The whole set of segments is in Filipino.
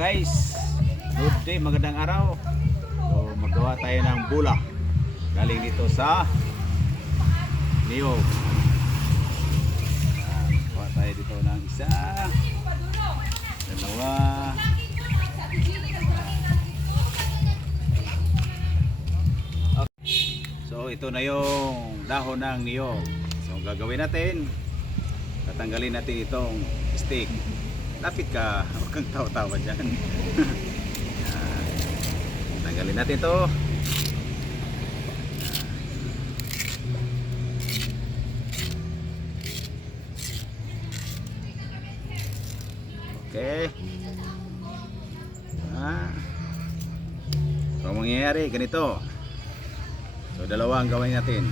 guys, good day, magandang araw. So magawa tayo ng bula galing dito sa Niyog. Gawa tayo dito ng isa, dalawa, okay. So ito na yung dahon ng niyog. So gagawin natin, tatanggalin natin itong stick. Lapit ka, huwag kang tawa-tawa dyan. Tanggalin natin ito. Okay. So ang mangyayari ganito. So dalawa ang gawin natin.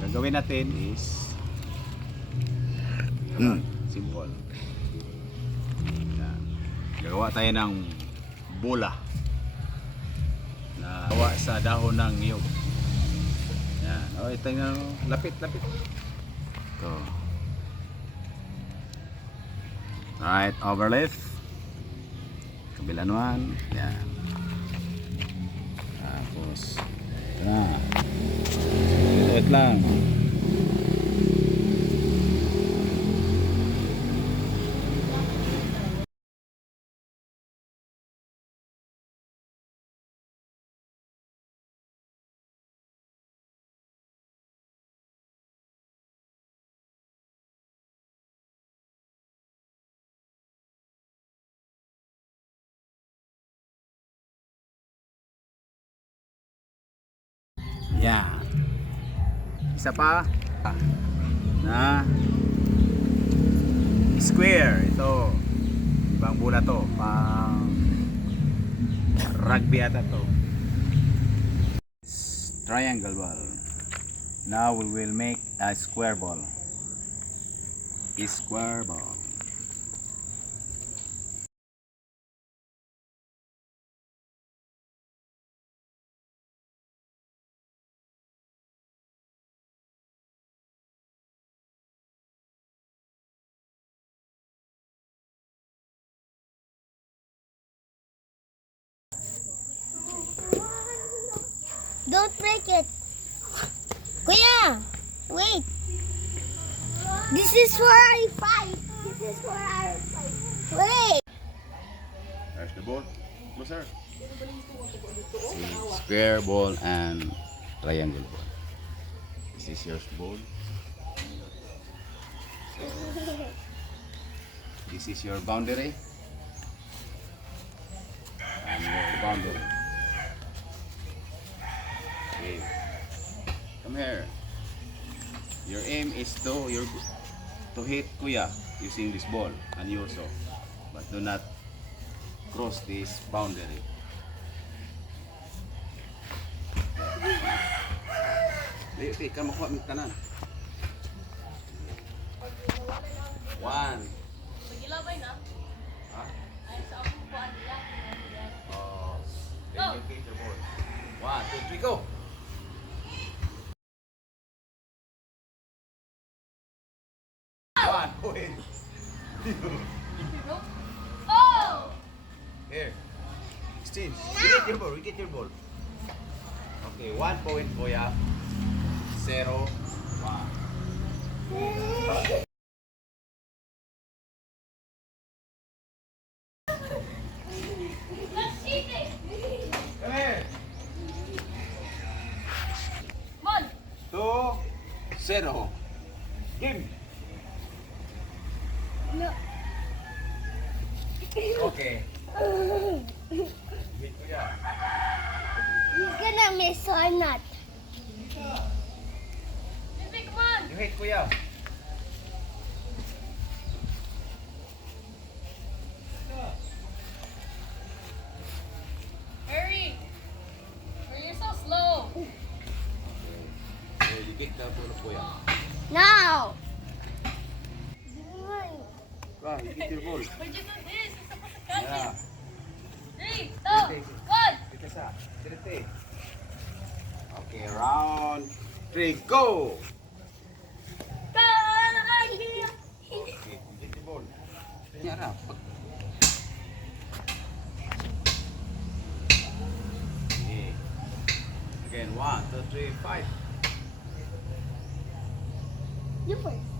Ang gawin natin is simple. Yan. Gagawa tayo ng bola na gawa sa dahon ng niyog. Yan. O, ito nga, lapit. Ito. Right, overlift. Kabila naman. Yan. Tapos, ito na. Ito lang. Yan. Isa pa na square. Ito ibang bola to, pang rugby ata to. Triangle ball. Now we will make a square ball. A square ball. Don't break it. Kuya, wait. This is for our fight. This is for our fight. Wait. There's the ball. Go, sir. Square ball and triangle ball. This is your ball. This is your boundary. And your boundary. Okay. Come here. Your aim is to hit Kuya using this ball and you also, but do not cross this boundary. Di ka makuha ng tanan. 1. Pagilabay na. Ha? Ay, sa ako po nila. Oh. Then you hit the ball. 1, 2, 3, go. One point. Oh! Here. 16. We get your ball. Okay, 1 point Kuya. 0, 1. Let's eat it! Come here. Mon! 2, 0. Game. No. Okay. Hit Kuya. He's gonna miss or not. Baby, come on! You hit Kuya. Hurry! You're so slow. Okay, you kick the ball Kuya. Now. Go, you get your ball. Where'd you do this? It's supposed to catch Yeah. it. 3, 2, 1! Dito sa. Direte. Okay, round 3, go! Kali! na. Okay. Again, 1, 2, 3, fight. You first.